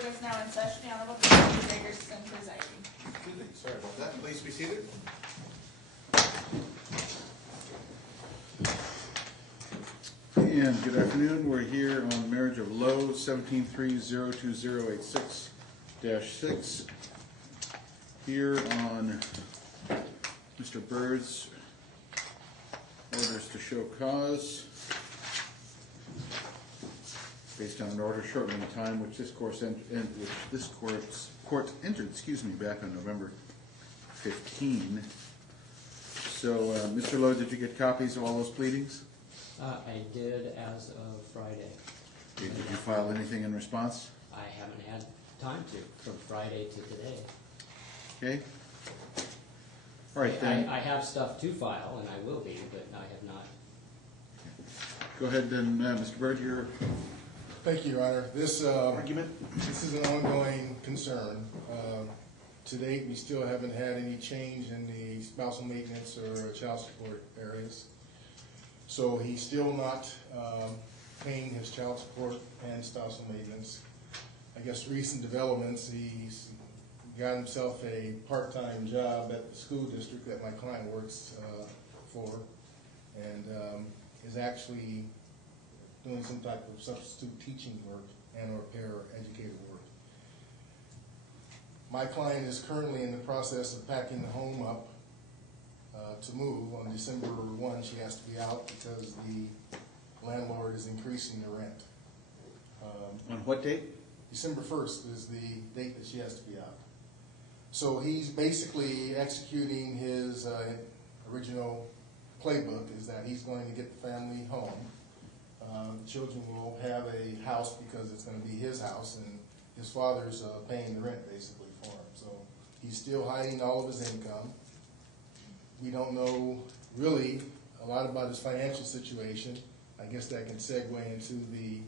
Court is now in session. The Honorable Judge Gregerson presiding. Sorry about that. Please be seated. And good afternoon. We're here on the marriage of Lowe, 17302086-6. Here on Mr. Bird's orders to show cause, based on an order shortening the time which this court entered, back on November 15. So, Mr. Lowe, did you get copies of all those pleadings? I did as of Friday. Okay, did you file anything in response? I haven't had time to, from Friday to today. Okay. All right, then. I have stuff to file, and I will be, but I have not. Go ahead then, Mr. Bird, your Thank you, Your Honor. This argument. This is an ongoing concern. To date, we still haven't had any change in the spousal maintenance or child support areas. So he's still not paying his child support and spousal maintenance. I guess recent developments, he's got himself a part-time job at the school district that my client works for, and is actually doing some type of substitute teaching work and or paraeducator work. My client is currently in the process of packing the home up to move. On December 1, she has to be out because the landlord is increasing the rent. On what date? December 1st is the date that she has to be out. So he's basically executing his original playbook, is that he's going to get the family home. The children will have a house because it's going to be his house, and his father's paying the rent basically for him. So he's still hiding all of his income. We don't know really a lot about his financial situation. I guess that can segue into the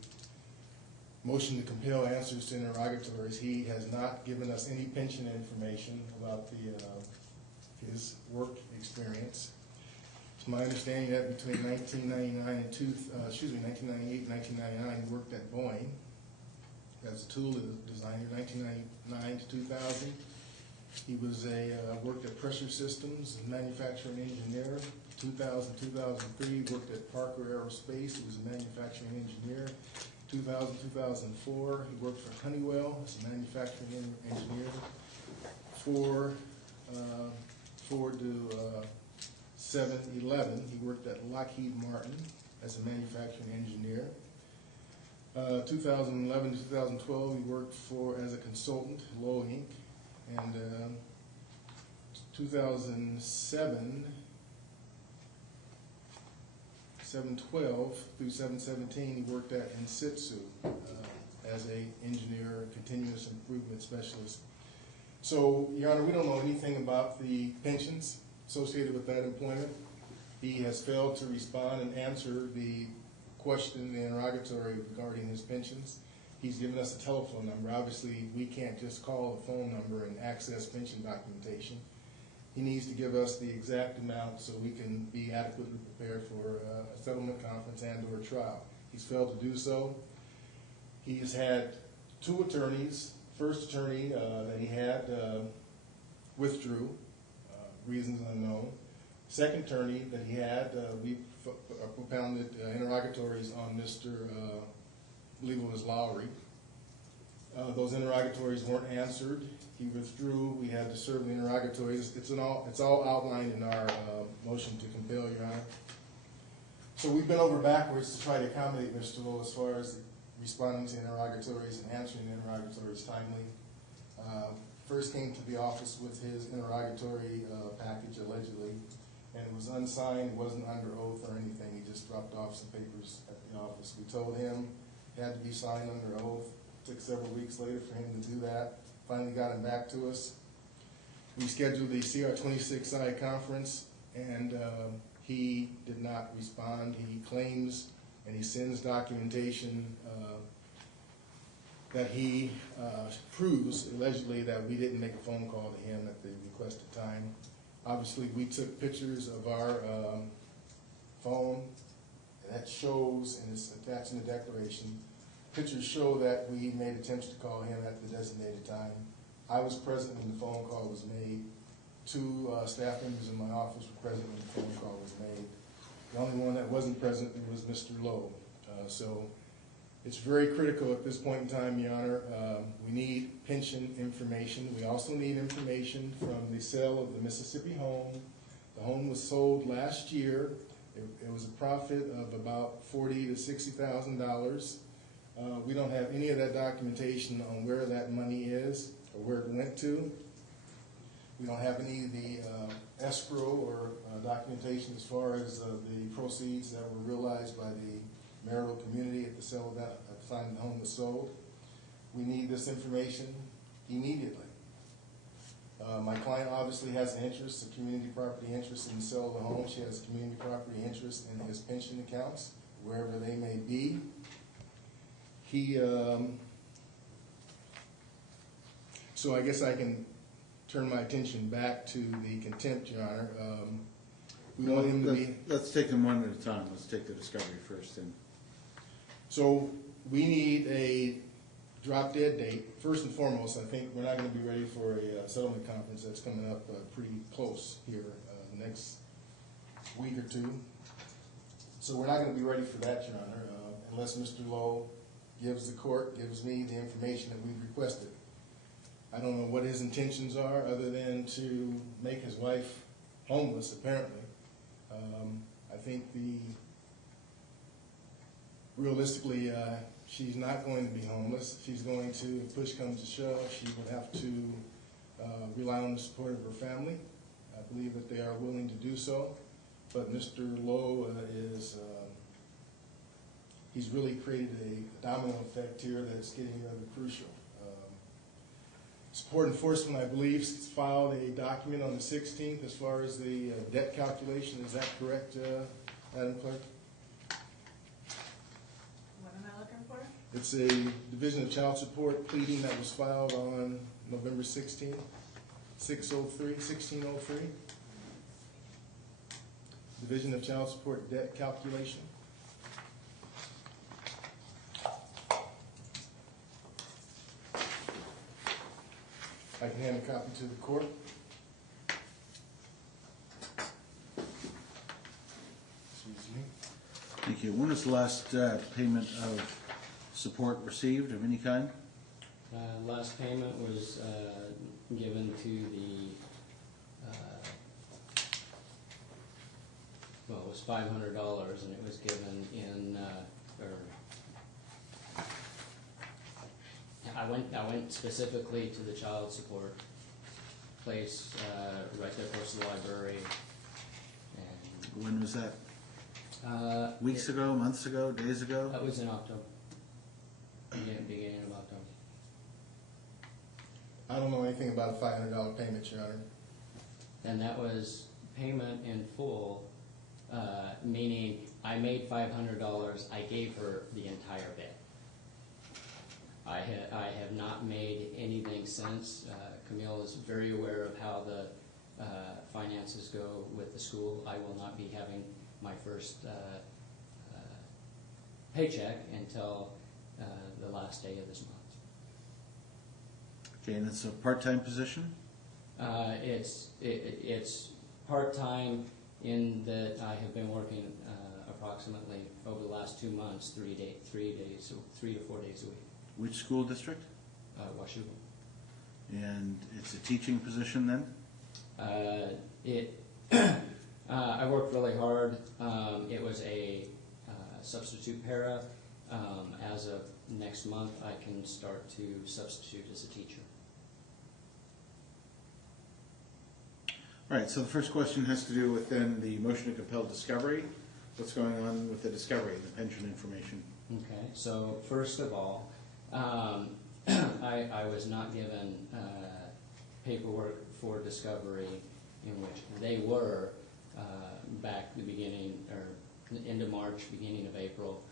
motion to compel answers to interrogatories. He has not given us any pension information about his work experience. It's my understanding that between 1998 and 1999, he worked at Boeing as a tool designer. 1999 to 2000, he was worked at Pressure Systems as a manufacturing engineer. 2000-2003, he worked at Parker Aerospace. He was a manufacturing engineer. 2000-2004, he worked for Honeywell as a manufacturing engineer. 7-11, he worked at Lockheed Martin as a manufacturing engineer. 2011-2012, he worked as a consultant, Lowe, Inc. And 2007, 7-12 through 7-17, he worked at Insitsu as a engineer, continuous improvement specialist. So, Your Honor, we don't know anything about the pensions associated with that employment. He has failed to respond and answer the question, the interrogatory regarding his pensions. He's given us a telephone number. Obviously, we can't just call a phone number and access pension documentation. He needs to give us the exact amount so we can be adequately prepared for a settlement conference and or trial. He's failed to do so. He has had 2 attorneys. First attorney that he had withdrew, reasons unknown. Second attorney that he had, we propounded interrogatories on Mr. I believe it was Lowry. Those interrogatories weren't answered. He withdrew. We had to serve the interrogatories. It's all outlined in our motion to compel, Your Honor. So we've been over backwards to try to accommodate Mr. Lowe as far as responding to interrogatories and answering interrogatories timely. First came to the office with his interrogatory package, allegedly, and it was unsigned. It wasn't under oath or anything. He just dropped off some papers at the office. We told him it had to be signed under oath. It took several weeks later for him to do that. Finally got him back to us. We scheduled the CR26I conference, and he did not respond. He claims and he sends documentation that he proves, allegedly, that we didn't make a phone call to him at the requested time. Obviously, we took pictures of our phone, and that shows, and it's attached in the declaration, Pictures show that we made attempts to call him at the designated time. I was present when the phone call was made. Two staff members in my office were present when the phone call was made. The only one that wasn't present was Mr. Lowe. So it's very critical at this point in time, Your Honor. We need pension information. We also need information from the sale of the Mississippi home. The home was sold last year. It was a profit of about $40,000 to $60,000. We don't have any of that documentation on where that money is or where it went to. We don't have any of the escrow or documentation as far as the proceeds that were realized by the marital community at the sale of that, at the time the home was sold. We need this information immediately. My client obviously has an interest, a community property interest in the sale of the home. She has a community property interest in his pension accounts, wherever they may be. So I guess I can turn my attention back to the contempt, Your Honor. We want him to be... Let's take them one at a time. Let's take the discovery first. So we need a drop dead date. First and foremost, I think we're not going to be ready for a settlement conference that's coming up pretty close here the next week or two. So we're not going to be ready for that, Your Honor, unless Mr. Lowe gives the court, gives me the information that we've requested. I don't know what his intentions are other than to make his wife homeless, apparently. I think realistically, she's not going to be homeless. She's going to, if push comes to shove, she would have to rely on the support of her family. I believe that they are willing to do so. But Mr. Lowe he's really created a domino effect here that's getting rather crucial. Support enforcement, I believe, filed a document on the 16th as far as the debt calculation. Is that correct, Madam Clerk? What am I looking for? It's a Division of Child Support pleading that was filed on November 16th, 1603. Division of Child Support debt calculation. I can hand a copy to the court. Excuse me. Thank you. When was the last payment of support received of any kind? Last payment was given to the, well, it was $500, and it was given in, I went specifically to the child support place right there close to the library. And When was that? Weeks ago, months ago, days ago? that was in October, beginning of October. I don't know anything about a $500 payment, Your Honor. And that was payment in full, meaning I made $500, I gave her the entire bit. I have not made anything since. Camille is very aware of how the finances go with the school. I will not be having my first paycheck until the last day of this month. Okay, and it's a part-time position? It's part-time in that I have been working approximately over the last 2 months, 3 to 4 days a week. Which school district? Washougal. And it's a teaching position then? I worked really hard. It was a substitute para. As of next month, I can start to substitute as a teacher. All right, so the first question has to do with then the motion to compel discovery. What's going on with the discovery, the pension information? Okay, so first of all, I was not given paperwork for discovery in which they were back the beginning, or end of March, beginning of April.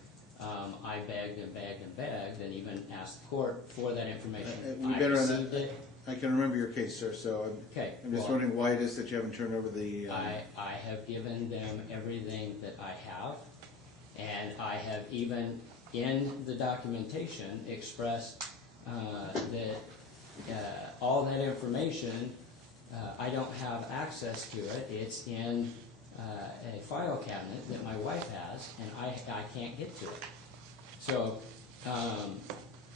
I begged and begged and begged and even asked the court for that information. We I better on received that. it. I can remember your case, sir, so Okay. I'm just well, wondering why it is that you haven't turned over the... I have given them everything that I have, and I have even in the documentation expressed that all that information, I don't have access to it. It's in a file cabinet that my wife has, and I can't get to it. So,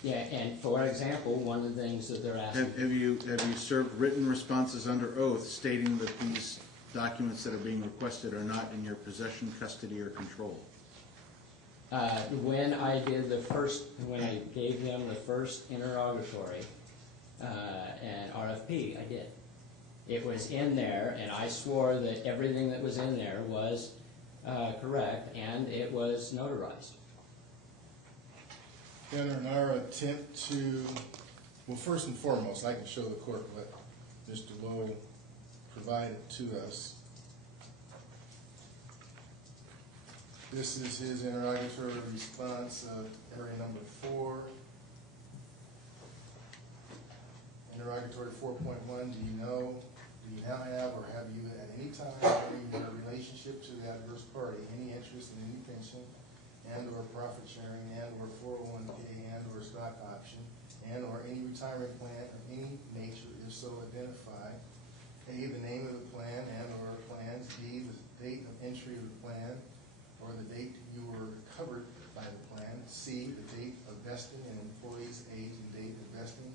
yeah, and for example, one of the things that they're asking. Have you served written responses under oath stating that these documents that are being requested are not in your possession, custody, or control? When I gave him the first interrogatory and RFP, I did. It was in there, and I swore that everything that was in there was correct, and it was notarized. Then in our attempt to, well, first and foremost, I can show the court what Mr. Lowe provided to us. This is his interrogatory response, area number 4. Interrogatory 4.1, do you now have, or have you at any time during your relationship to the adverse party any interest in any pension and or profit sharing and or 401k and or stock option and or any retirement plan of any nature, if so identified? A, the name of the plan and or plans. B, the date of entry of the plan or the date you were covered by the plan. C, the date of vesting and employee's age and date of vesting.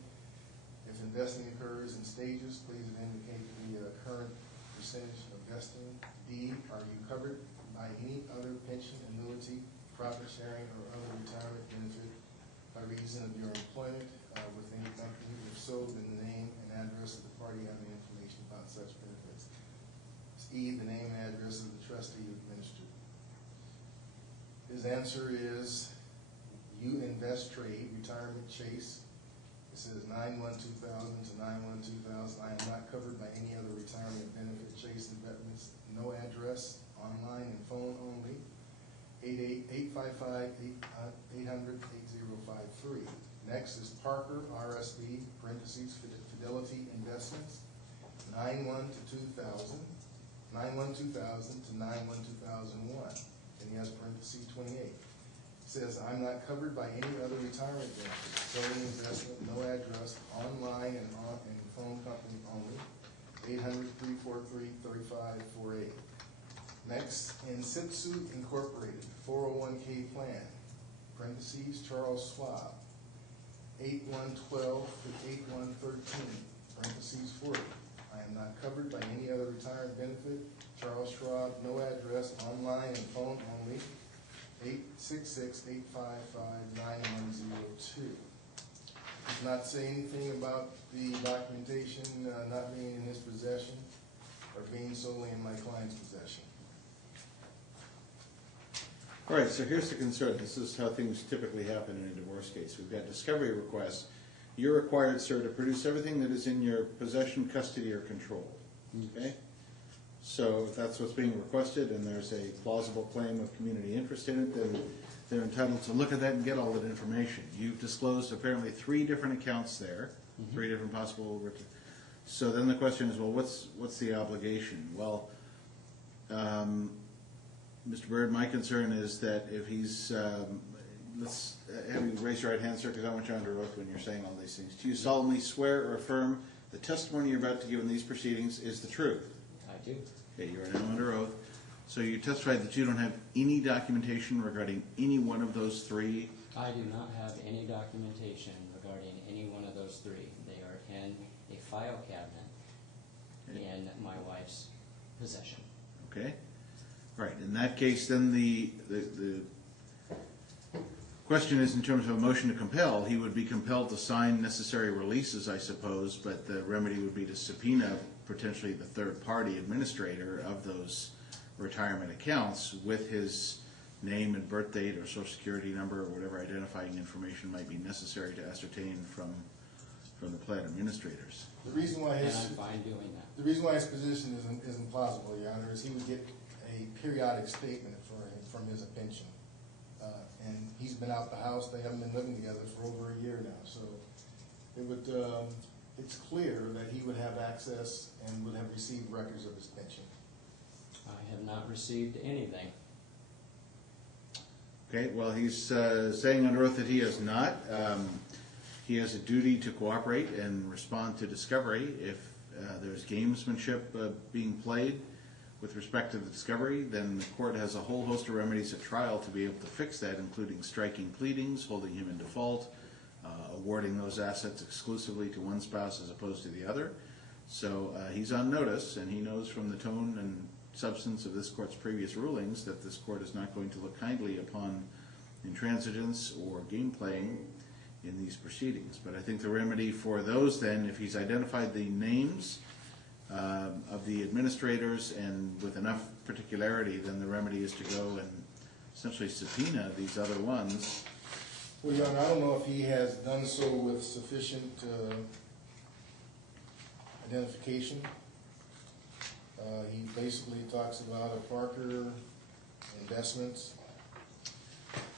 If investing occurs in stages, please indicate the current percentage of vesting. D, are you covered by any other pension, annuity, profit sharing, or other retirement benefit by reason of your employment with any company? If so, then the name and address of the party having information about such benefits. E, the name and address of the trustee you administered. His answer is, you invest trade, retirement chase. It says 9/1/2000 to 9/1/2000. I am not covered by any other retirement benefit, chase investments. No address, online and phone only. 855-800-8053. Next is Parker, RSB, parentheses, Fidelity Investments, 9/1/2000 to 9/1/2001. And he has parentheses 28. It says, I'm not covered by any other retirement benefits, solely investment, no address, online and phone company only. 800-343-3548. Next, Insitsu Incorporated, 401k plan, parentheses, Charles Schwab, 8/1/12 to 8/1/13, parentheses 40. I am not covered by any other retirement benefit, Charles Schwab, no address, online and phone only. 866-855-9102. Does not say anything about the documentation not being in his possession or being solely in my client's possession. All right, so here's the concern. This is how things typically happen in a divorce case. We've got discovery requests. You're required, sir, to produce everything that is in your possession, custody, or control. Okay? So if that's what's being requested and there's a plausible claim of community interest in it, then they're entitled to look at that and get all that information. You've disclosed apparently 3 different accounts there, 3 different possible. So then the question is, well, what's the obligation? Well, Mr. Byrd, my concern is that if he's, let's have you raise your right hand, sir, because I want you under oath when you're saying all these things. Do you solemnly swear or affirm the testimony you're about to give in these proceedings is the truth? I do. Okay, you are now under oath. So you testified that you don't have any documentation regarding any one of those 3? I do not have any documentation regarding any one of those 3. They are in a file cabinet in my wife's possession. Okay. Right. In that case, then the question is, in terms of a motion to compel, he would be compelled to sign necessary releases, I suppose, but the remedy would be to subpoena potentially the third-party administrator of those retirement accounts with his name and birth date or social security number or whatever identifying information might be necessary to ascertain from the plan administrators. The reason why his, And I'm fine doing that. the reason why his position isn't plausible, Your Honor, is he would get a periodic statement from his pension. And he's been out the house, they haven't been living together for over a year now, so it would, it's clear that he would have access and would have received records of his pension. I have not received anything. Okay, well, he's saying under oath that he has not. He has a duty to cooperate and respond to discovery. If there's gamesmanship being played with respect to the discovery, then the court has a whole host of remedies at trial to be able to fix that, including striking pleadings, holding him in default, awarding those assets exclusively to one spouse as opposed to the other. So he's on notice, and he knows from the tone and substance of this court's previous rulings that this court is not going to look kindly upon intransigence or game playing in these proceedings. But I think the remedy for those then, if he's identified the names of the administrators and with enough particularity, then the remedy is to go and essentially subpoena these other ones. Well, Your Honor, I don't know if he has done so with sufficient identification. He basically talks about a Parker Investments.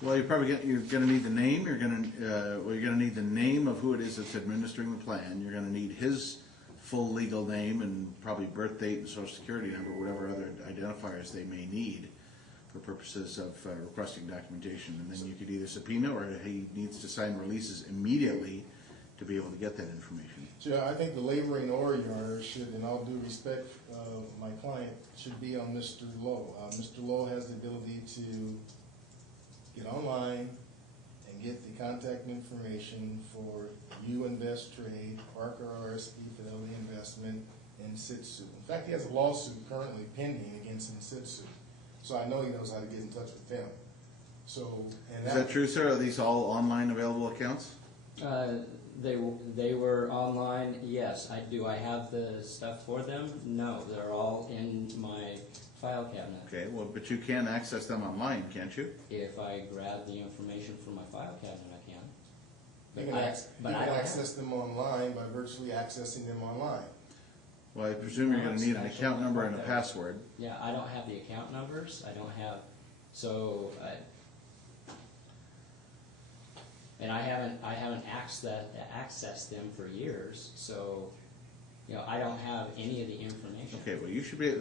Well, you're going to need the name. You're going to need the name of who it is that's administering the plan. You're going to need his full legal name and probably birth date and social security number, whatever other identifiers they may need for purposes of requesting documentation. And then you could either subpoena, or he needs to sign releases immediately to be able to get that information. So I think the laboring or, Your Honor, should, in all due respect, my client, should be on Mr. Lowe. Mr. Lowe has the ability to get online and get the contact information for U Invest Trade, Parker RSP, Fidelity Investment, and Sitsu. In fact, he has a lawsuit currently pending against Sitsu, so I know he knows how to get in touch with them. So, and Is that true, sir? Are these all online available accounts? They were online, yes. Do I have the stuff for them? No, they're all in my file cabinet. Okay, well, but you can access them online, can't you? If I grab the information from my file cabinet, I can. You can access them online by virtually accessing them online. Well, I presume you're going to need an account number and a password. Yeah, I don't have the account numbers. I don't have, so, and I haven't accessed them for years, so, you know, I don't have any of the information. Okay, well, you should be,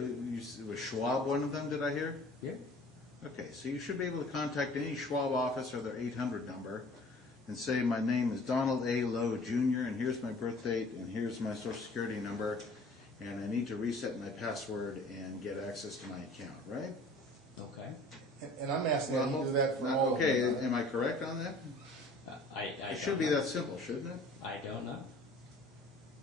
was Schwab one of them, did I hear? Yeah. Okay, so you should be able to contact any Schwab office or their 800 number and say, my name is Donald A. Lowe Jr., and here's my birth date, and here's my social security number, and I need to reset my password and get access to my account, right? Okay. And I'm asking him to do that for all of them. Okay, am I correct on that? I It should be that simple, shouldn't it? I don't know.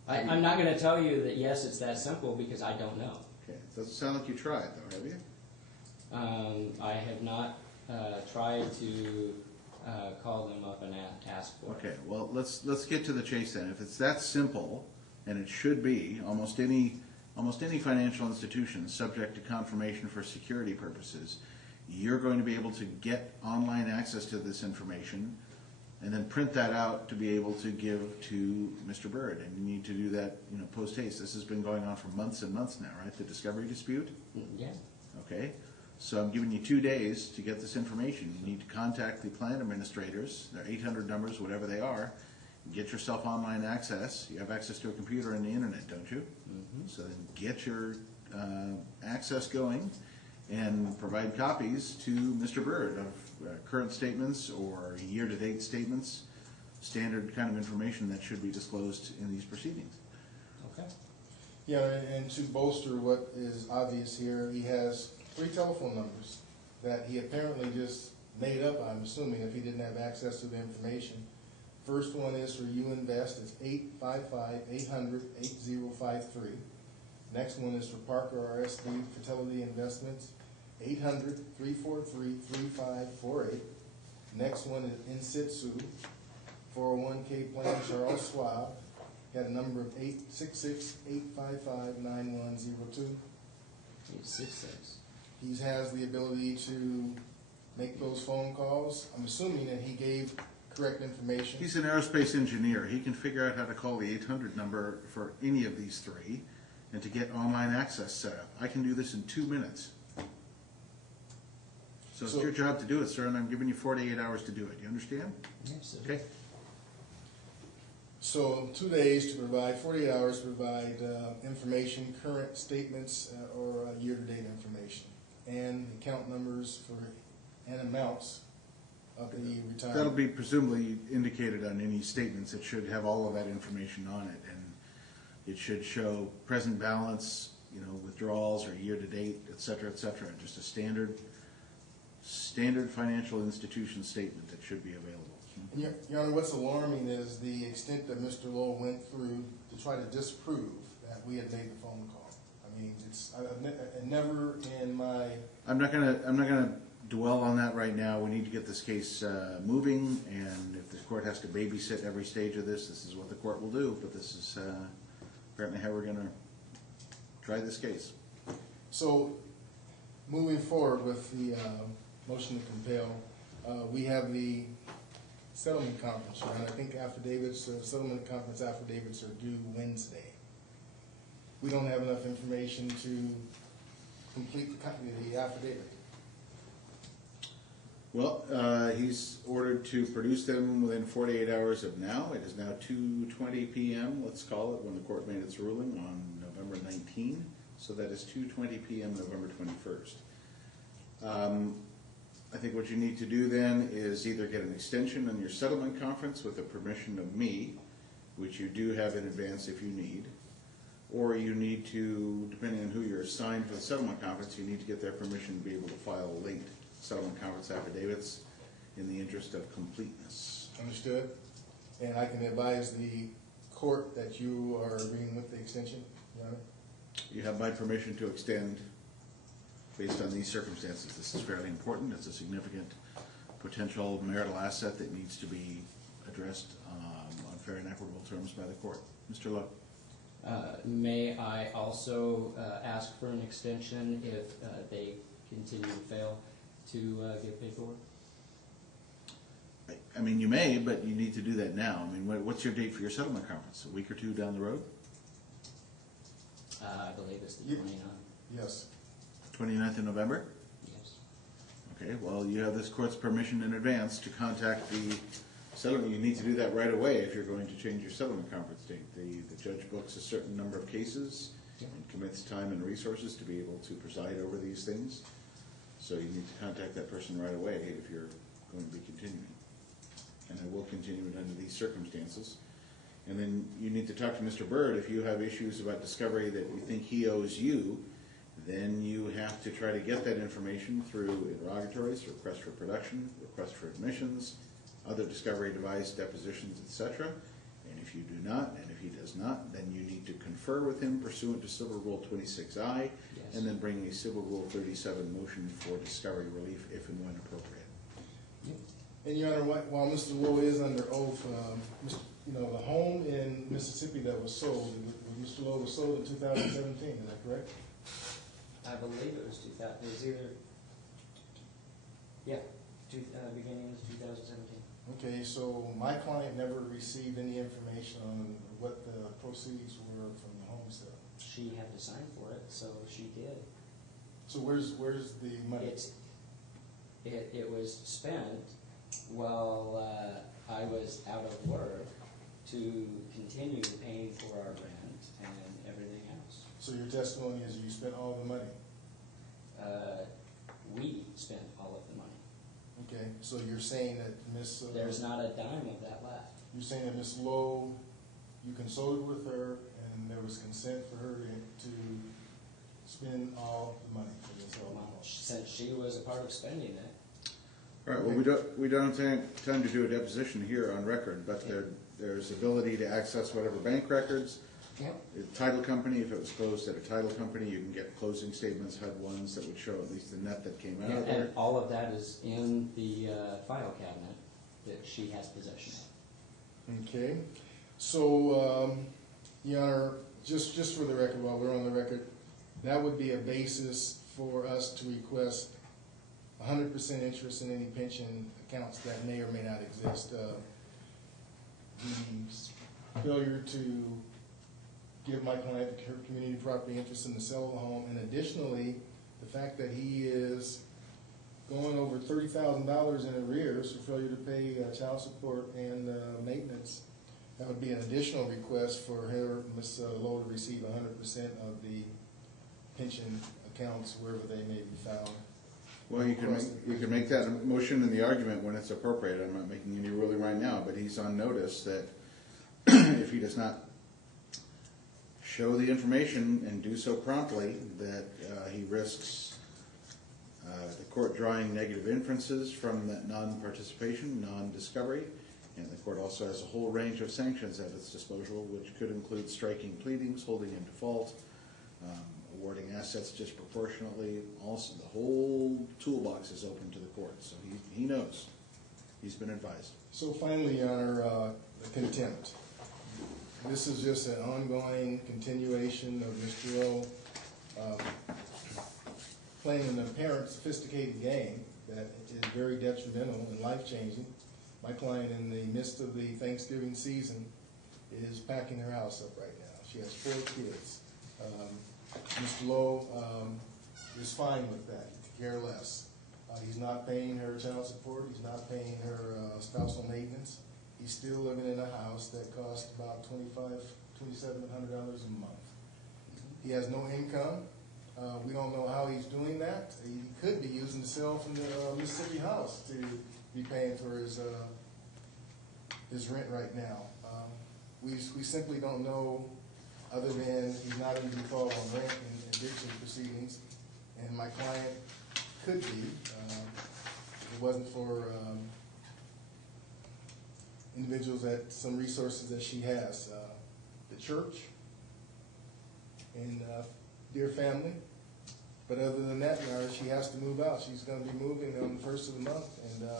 I'm not going to tell you that yes, it's that simple, because I don't know. Okay, it doesn't sound like you tried, though, have you? I have not tried to call them up and ask for it. Okay, well, let's get to the chase then. If it's that simple, and it should be, almost any financial institution is subject to confirmation for security purposes, you're going to be able to get online access to this information and then print that out to be able to give to Mr. Bird. And you need to do that, you know, post haste. This has been going on for months and months now, right? The discovery dispute? Yeah. Okay, so I'm giving you 2 days to get this information. You need to contact the plan administrators, their 800 numbers, whatever they are, and get yourself online access. You have access to a computer and the internet, don't you? Mm-hmm. So then get your access going and provide copies to Mr. Bird of current statements or year-to-date statements, standard kind of information that should be disclosed in these proceedings. Okay. Yeah, and to bolster what is obvious here, he has 3 telephone numbers that he apparently just made up, I'm assuming, if he didn't have access to the information. First one is for U Invest, it's 855-800-8053. Next one is for Parker RSP Fidelity Investments, 800-343-3548. Next one is In Sitsu, 401k plan, Charles Schwab, got a number of 866-855-9102. 866. He has the ability to make those phone calls. I'm assuming that he gave correct information. He's an aerospace engineer. He can figure out how to call the 800 number for any of these 3 and to get online access set up. I can do this in 2 minutes. So it's your job to do it, sir, and I'm giving you 48 hours to do it. You understand? Yes. Okay. So 2 days to provide, 48 hours to provide information, current statements or year-to-date information, and account numbers for and amounts of the retirement. That'll be presumably indicated on any statements. It should have all of that information on it, and it should show present balance, you know, withdrawals or year-to-date, et cetera, just a standard financial institution statement that should be available. And Your Honor, what's alarming is the extent that Mr. Lowe went through to try to disprove that we had made the phone call. I mean, I never in my... I'm not gonna dwell on that right now. We need to get this case moving, and if the court has to babysit every stage of this, this is what the court will do, but this is apparently how we're gonna try this case. So, moving forward with the motion to compel, we have the settlement conference, and I think affidavits, settlement conference affidavits are due Wednesday. We don't have enough information to complete the affidavit. Well, he's ordered to produce them within 48 hours of now. It is now 2:20 p.m., let's call it, when the court made its ruling on November 19. So that is 2:20 p.m. November 21st. I think what you need to do then is either get an extension on your settlement conference with the permission of me, which you do have in advance if you need, or you need to, depending on who you're assigned for the settlement conference, you need to get their permission to be able to file late settlement conference affidavits in the interest of completeness. Understood? And I can advise the court that you are agreeing with the extension, Your Honor? You have my permission to extend based on these circumstances. This is fairly important. It's a significant potential marital asset that needs to be addressed on fair and equitable terms by the court. Mr. Lowe. May I also ask for an extension if they continue to fail to get paperwork? I mean, you may, but you need to do that now. I mean, what's your date for your settlement conference? A week or two down the road? I believe it's the 29th. Yes. 29th of November? Yes. Okay, well, you have this court's permission in advance to contact the settlement. You need to do that right away if you're going to change your settlement conference date. The judge books a certain number of cases and commits time and resources to be able to preside over these things. So you need to contact that person right away if you're going to be continuing. And I will continue it under these circumstances. And then you need to talk to Mr. Byrd if you have issues about discovery that you think he owes you. Then you have to try to get that information through interrogatories, request for production, request for admissions, other discovery device, depositions, etc. And if you do not, and if he does not, then you need to confer with him pursuant to Civil Rule 26I, Yes. and then bring a Civil Rule 37 motion for discovery relief if and when appropriate. And Your Honor, while Mr. Lowe is under oath, the home in Mississippi that was sold, Mr. Lowe was sold in 2017, is that correct? I believe it was 2000. It was either, beginning of 2017. Okay, so my client never received any information on what the proceeds were from the home sale. She had to sign for it, so she did. So where's the money? It was spent while I was out of work to continue paying for our rent and everything else. So your testimony is you spent all the money? We spent all of the money. Okay, so you're saying that There's not a dime of that left. You're saying that Ms. Lowe, you consulted with her and there was consent for her to spend all the money for this whole home? Since she was a part of spending it. All right, well, we don't have time to do a deposition here on record, but there's ability to access whatever bank records. Yep. The title company, if it was closed at a title company, you can get closing statements, HUD ones that would show at least the net that came out of there. And all of that is in the file cabinet that she has possession of. Okay, so, Your Honor, just for the record, while we're on the record, that would be a basis for us to request 100% interest in any pension accounts that may or may not exist. The failure to give my client the community property interest in the sale of the home, and additionally, the fact that he is going over $30,000 in arrears for failure to pay child support and maintenance. That would be an additional request for her, Ms. Lowe, to receive 100% of the pension accounts wherever they may be found. Well, you can make that motion in the argument when it's appropriate. I'm not making any ruling right now, but he's on notice that if he does not show the information and do so promptly, that he risks the court drawing negative inferences from that non-participation, non-discovery, and the court also has a whole range of sanctions at its disposal, which could include striking pleadings, holding in default, awarding assets disproportionately. Also, the whole toolbox is open to the court, so he knows. He's been advised. So finally, Your Honor, the contempt. This is just an ongoing continuation of Mr. Lowe playing an apparent sophisticated game that is very detrimental and life-changing. My client, in the midst of the Thanksgiving season, is packing her house up right now. She has 4 kids. Mr. Lowe is fine with that, care less. He's not paying her child support. He's not paying her spousal maintenance. He's still living in a house that costs about $2,700 a month. He has no income. We don't know how he's doing that. He could be using the cell from the Mississippi house to be paying for his rent right now. We simply don't know, other than he's not in default on rent and eviction proceedings, and my client could be. If it wasn't for individuals that some resources that she has, the church and dear family. But other than that, she has to move out. She's going to be moving on the 1st of the month, and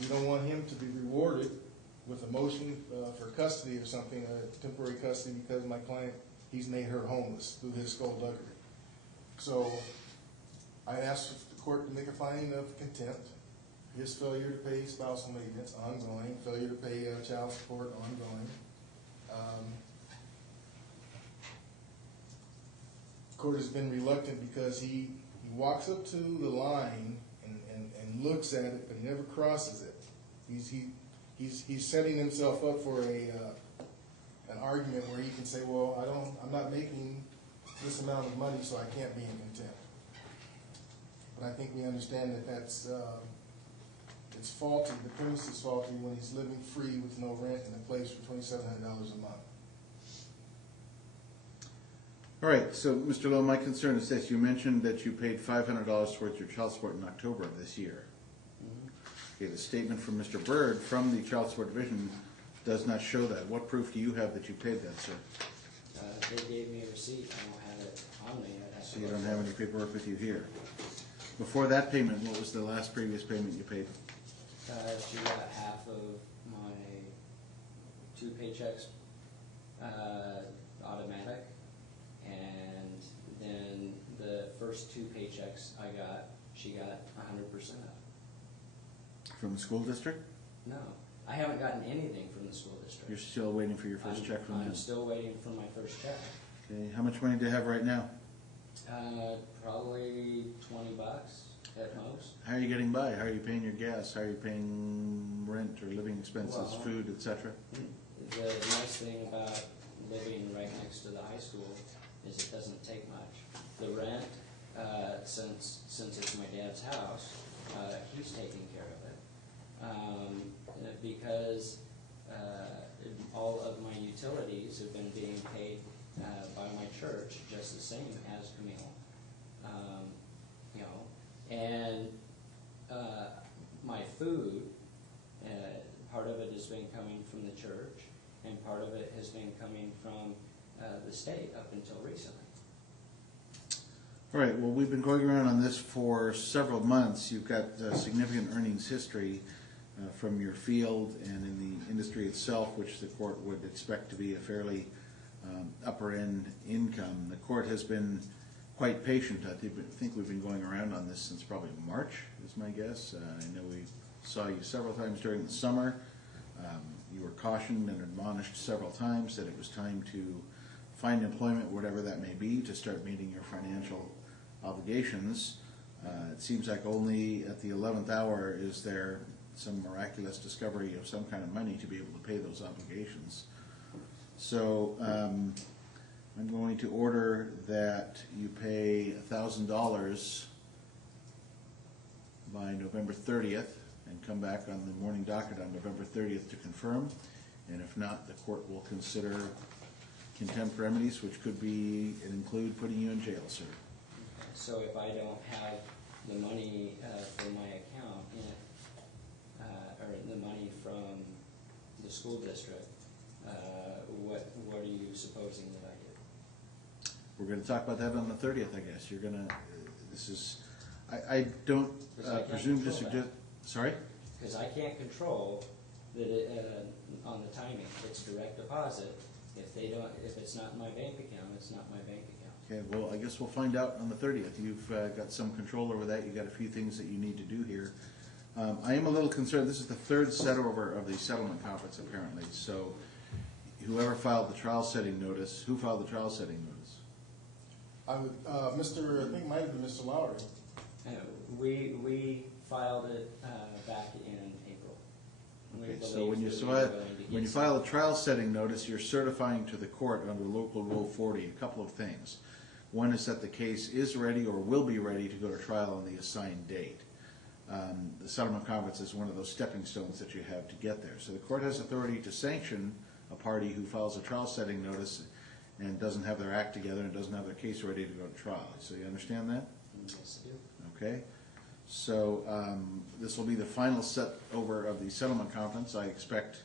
we don't want him to be rewarded with a motion for custody or something, temporary custody, because my client, he's made her homeless through his skullduggery. So I asked the court to make a finding of contempt. His failure to pay spousal maintenance, ongoing. Failure to pay child support, ongoing. Court has been reluctant because he walks up to the line and looks at it, but he never crosses it. He's setting himself up for an argument where he can say, well, I'm not making this amount of money, so I can't be in contempt. But I think we understand that that's it's faulty. The premise is faulty when he's living free with no rent in a place for $2,700 a month. All right, so Mr. Lowe, my concern is this. You mentioned that you paid $500 towards your child support in October of this year. Okay, the statement from Mr. Bird from the Child Support Division does not show that. What proof do you have that you paid that, sir? They gave me a receipt. I don't have it on me. So you don't have any paperwork with you here. Before that payment, what was the last previous payment you paid? She got half of my 2 paychecks automatic, and then the first 2 paychecks she got 100% of. From the school district? No, I haven't gotten anything from the school district. You're still waiting for your first check from them? I'm still waiting for my first check. Okay, how much money do you have right now? Probably $20 at most. How are you getting by? How are you paying your gas? How are you paying rent or living expenses, Well, food, etc.? The nice thing about living right next to the high school is it doesn't take much. The rent, since it's my dad's house, he's taking care of it. Because all of my utilities have been being paid by my church just the same as Camille. And my food, part of it has been coming from the church, and part of it has been coming from the state up until recently. All right, well, we've been going around on this for several months. You've got significant earnings history from your field and in the industry itself, which the court would expect to be a fairly upper-end income. The court has been quite patient. I think we've been going around on this since probably March, is my guess. I know we saw you several times during the summer. You were cautioned and admonished several times that it was time to find employment, whatever that may be, to start meeting your financial obligations. It seems like only at the 11th hour is there some miraculous discovery of some kind of money to be able to pay those obligations. So I'm going to order that you pay $1,000 by November 30th and come back on the morning docket on November 30th to confirm. And if not, the court will consider contempt remedies, which could be and include putting you in jail, sir. So if I don't have the money for my account in it, or the money from the school district, what are you supposing that I do? We're gonna talk about that on the 30th, I guess. You're gonna, this is, I don't Because I can't presume to control suggest, sorry? Because I can't control that on the timing. It's direct deposit. If it's not in my bank account, it's not my bank account. Okay, well, I guess we'll find out on the 30th. You've got some control over that. You've got a few things that you need to do here. I am a little concerned. This is the third set over of the settlement conference, apparently. So whoever filed the trial setting notice, who filed the trial setting notice? I think it might have been Mr. Lowry. We filed it back in April. We Okay, so believed when you that we were going to get file a trial setting notice, you're certifying to the court under local rule 40 a couple of things. One is that the case is ready or will be ready to go to trial on the assigned date. The settlement conference is one of those stepping stones that you have to get there. So the court has authority to sanction a party who files a trial setting notice and doesn't have their act together and doesn't have their case ready to go to trial. So you understand that? Yes, I do. Okay, so this will be the final set over of the settlement conference. I expect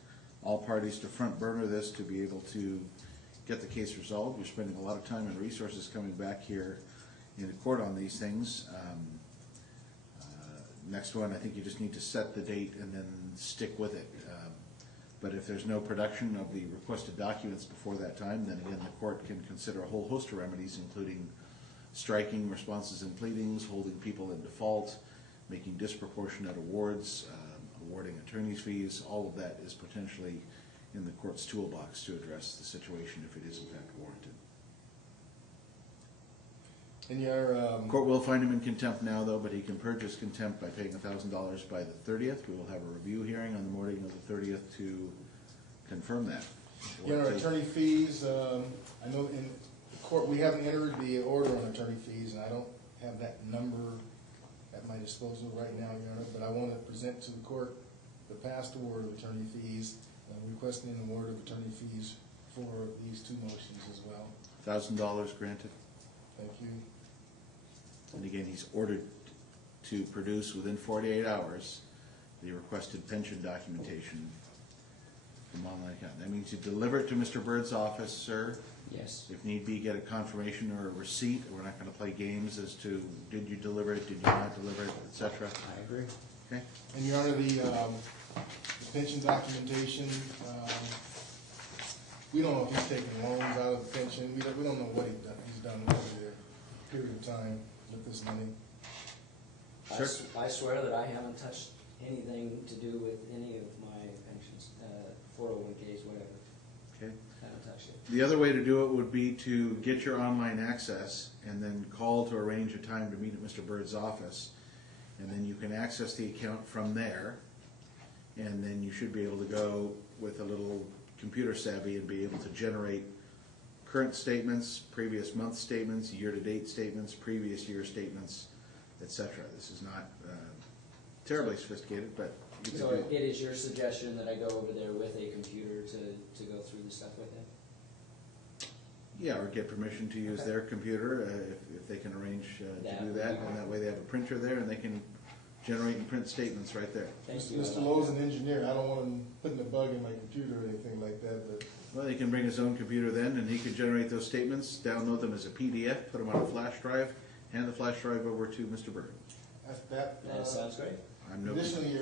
all parties to front burner this to be able to get the case resolved. You're spending a lot of time and resources coming back here in the court on these things. Next one, I think you just need to set the date and then stick with it. But if there's no production of the requested documents before that time, then again, the court can consider a whole host of remedies, including striking responses and pleadings, holding people in default, making disproportionate awards, awarding attorney's fees. All of that is potentially in the court's toolbox to address the situation if it is in fact warranted. And your Court will find him in contempt now, though, but he can purge his contempt by paying $1,000 by the 30th. We will have a review hearing on the morning of the 30th to confirm that. attorney fees, I know in the court, we haven't entered the order on attorney fees, and I don't have that number at my disposal right now, Your Honor, but I want to present to the court the past award of attorney fees, requesting an award of attorney fees for these two motions as well. $1,000 granted. Thank you. And again, he's ordered to produce within 48 hours the requested pension documentation from online account. That means you deliver it to Mr. Bird's office, sir. Yes. If need be, get a confirmation or a receipt. We're not going to play games as to did you deliver it, did you not deliver it, etc. I agree. Okay? And Your Honor, the pension documentation, we don't know if he's taking loans out of the pension. We don't know what he's done over the period of time with this money. I swear that I haven't touched anything to do with any of my pensions, 401ks, whatever. Okay. Haven't touched it. The other way to do it would be to get your online access and then call to arrange a time to meet at Mr. Bird's office. And then you can access the account from there. And then you should be able to go with a little computer savvy and be able to generate current statements, previous month statements, year-to-date statements, previous year statements, etc. This is not terribly sophisticated, but you can So do it is your suggestion that I go over there with a computer to go through the stuff with him? Yeah, or get permission to use their computer if they can arrange to do that, and that way they have a printer there and they can generate and print statements right there. Thank you. Mr. Lowe's an engineer. I don't want him putting a bug in my computer or anything like that, but Well, he can bring his own computer then, and he can generate those statements, download them as a PDF, put them on a flash drive, hand the flash drive over to Mr. Bird. that. That sounds great. I'm no. Additionally,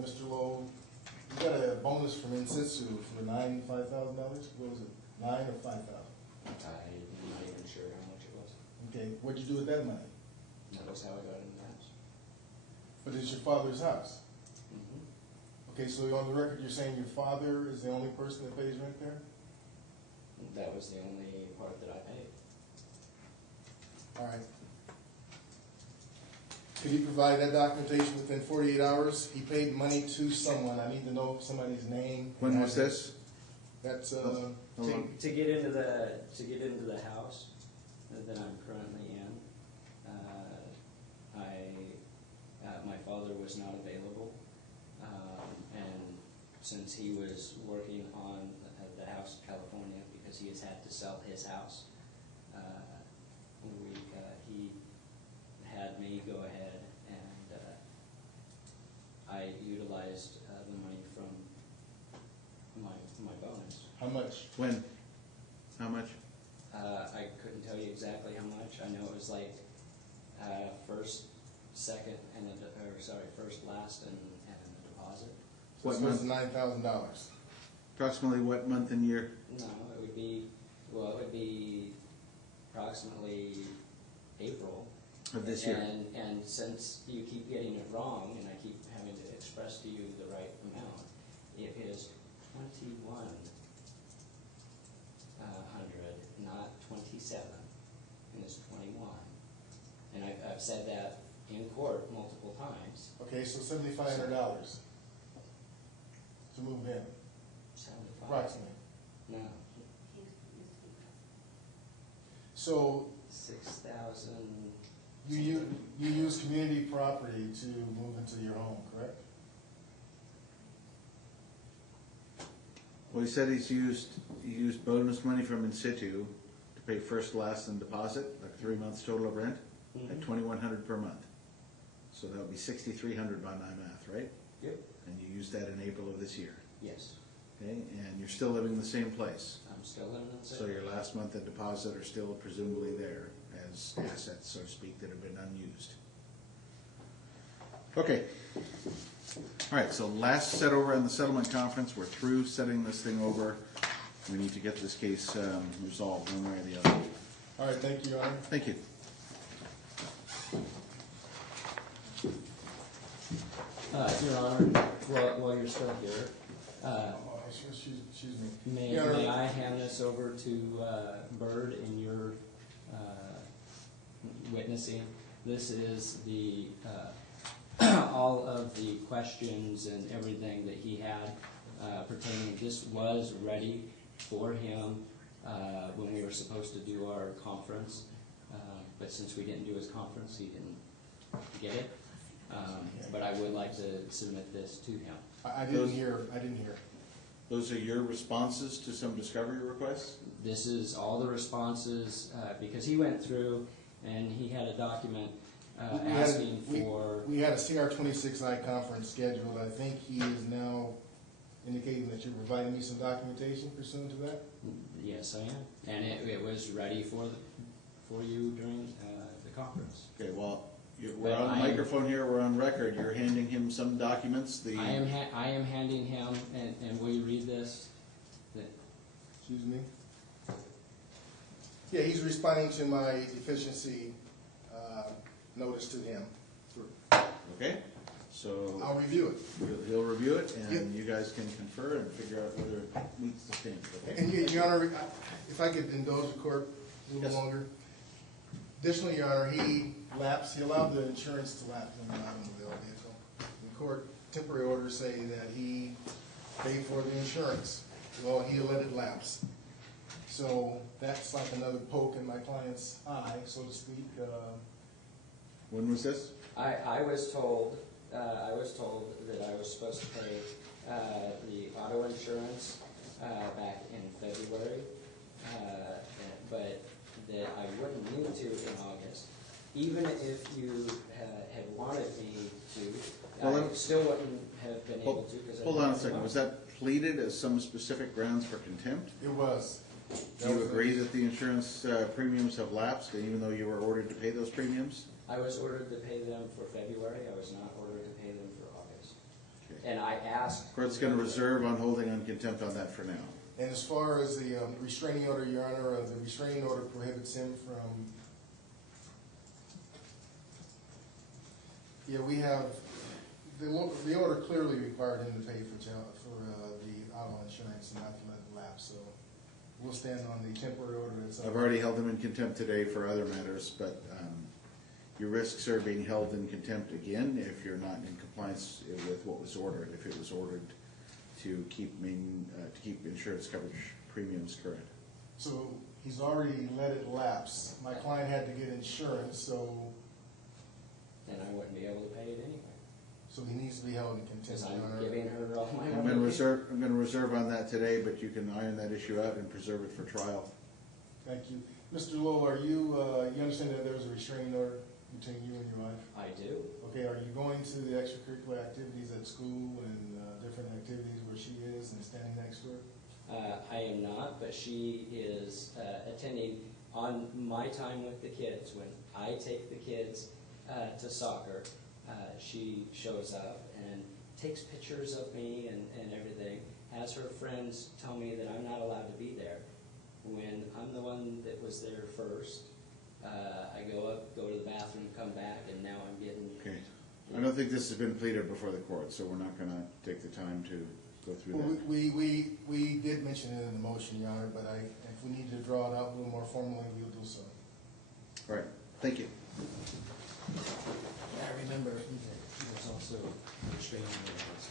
Mr. Lowe, you got a bonus from InSitsu for $5,000. What was it, 9 or 5,000? I'm not even sure how much it was. Okay, what'd you do with that money? That was how I got into the house. But it's your father's house. Mm-hmm. Okay, so on the record, you're saying your father is the only person that pays rent there? That was the only part that I paid. All right. Could you provide that documentation within 48 hours? He paid money to someone. I need to know somebody's name. When was this? That's, Hold on. To get into the house that I'm currently in, My father was not available, and since he was working on the house in California, because he has had to sell his house, he had me go ahead and I utilized the money from my bonus. How much? When? How much? I couldn't tell you exactly how much. I know it was like first, second, and first, last, and a deposit. So What it was month? $9,000. Approximately what month and year? No, it would be approximately April. Of this year? And since you keep getting it wrong, and I keep having to express to you the right amount, it is 2100, not 27, and it's 21. And I've said that in court multiple times. Okay, so $7,500 to move in, 75. approximately. No, So 6,000. you use community property to move into your home, correct? Well, he said he used bonus money from in situ to pay first, last, and deposit, like 3 months total of rent, at $2,100 per month. So that would be $6,300 by my math, right? Yep. And you used that in April of this year, Yes, okay? And you're still living in the same place. I'm still living in the So city. your last month of deposit are still presumably there as assets, so to speak, that have been unused. Okay. All right, so last set over in the settlement conference, we're through setting this thing over. We need to get this case resolved one way or the other. All right, thank you, Your Honor. Thank you. Your Honor, while you're still here, Excuse me. may Your Honor, I hand this over to Bird in your witnessing? This is the all of the questions and everything that he had pertaining. This was ready for him when we were supposed to do our conference, but since we didn't do his conference, he didn't get it. But I would like to submit this to him. I didn't hear. Those are your responses to some discovery requests? This is all the responses, because he went through and he had a document asking for... We had a CR 26I conference scheduled. I think he is now indicating that you're providing me some documentation pursuant to that? Yes, I am. And it was ready for you during the conference. Okay, well, we're on the microphone here, we're on record. You're handing him some documents, I am handing him, and will you read this? Excuse me? Yeah, he's responding to my efficiency notice to him. Okay, so I'll review it. he'll review it, and Yep. you guys can confer and figure out whether it meets the standard, okay? And Your Honor, if I could indulge the court a little Yes. longer. Additionally, Your Honor, he allowed the insurance to lapse on the automobile vehicle. The court temporary orders say that he paid for the insurance. Well, he let it lapse. So that's like another poke in my client's eye, so to speak. When was this? I was told that I was supposed to pay the auto insurance back in February, but that I wouldn't need to in August. Even if you had wanted me to, Well, I still wouldn't have been able to. Because Hold on a second, was that pleaded as some specific grounds for contempt? It was. Do you agree that the insurance premiums have lapsed, even though you were ordered to pay those premiums? I was ordered to pay them for February. I was not ordered to pay them for August. Okay. And I asked. Court's going to reserve on holding on contempt on that for now. And as far as the restraining order, Your Honor, the restraining order prohibits him from... Yeah, we have... The order clearly required him to pay for the auto insurance and not to let it lapse, so we'll stand on the temporary order itself. I've already held him in contempt today for other matters, but your risks are being held in contempt again if you're not in compliance with what was ordered, if it was ordered to keep insurance coverage premiums current. So he's already let it lapse. My client had to get insurance, so then I wouldn't be able to pay it anyway. So he needs to be held in contempt, Because Your I'm Honor. giving her all my I'm money. gonna reserve on that today, but you can iron that issue out and preserve it for trial. Thank you. Mr. Lowe, are you, you understand that there was a restraining order between you and your wife? I do. Okay, are you going to the extracurricular activities at school and different activities where she is and standing next to her? I am not, but she is attending on my time with the kids. When I take the kids to soccer, she shows up and takes pictures of me and everything, has her friends tell me that I'm not allowed to be there. When I'm the one that was there first, I go up, go to the bathroom, come back, and now I'm getting... Okay. I don't think this has been pleaded before the court, so we're not gonna take the time to go through Well, that. we did mention it in the motion, Your Honor, but if we need to draw it out a little more formally, we'll do so. All right, thank you. I remember there's also restraining orders.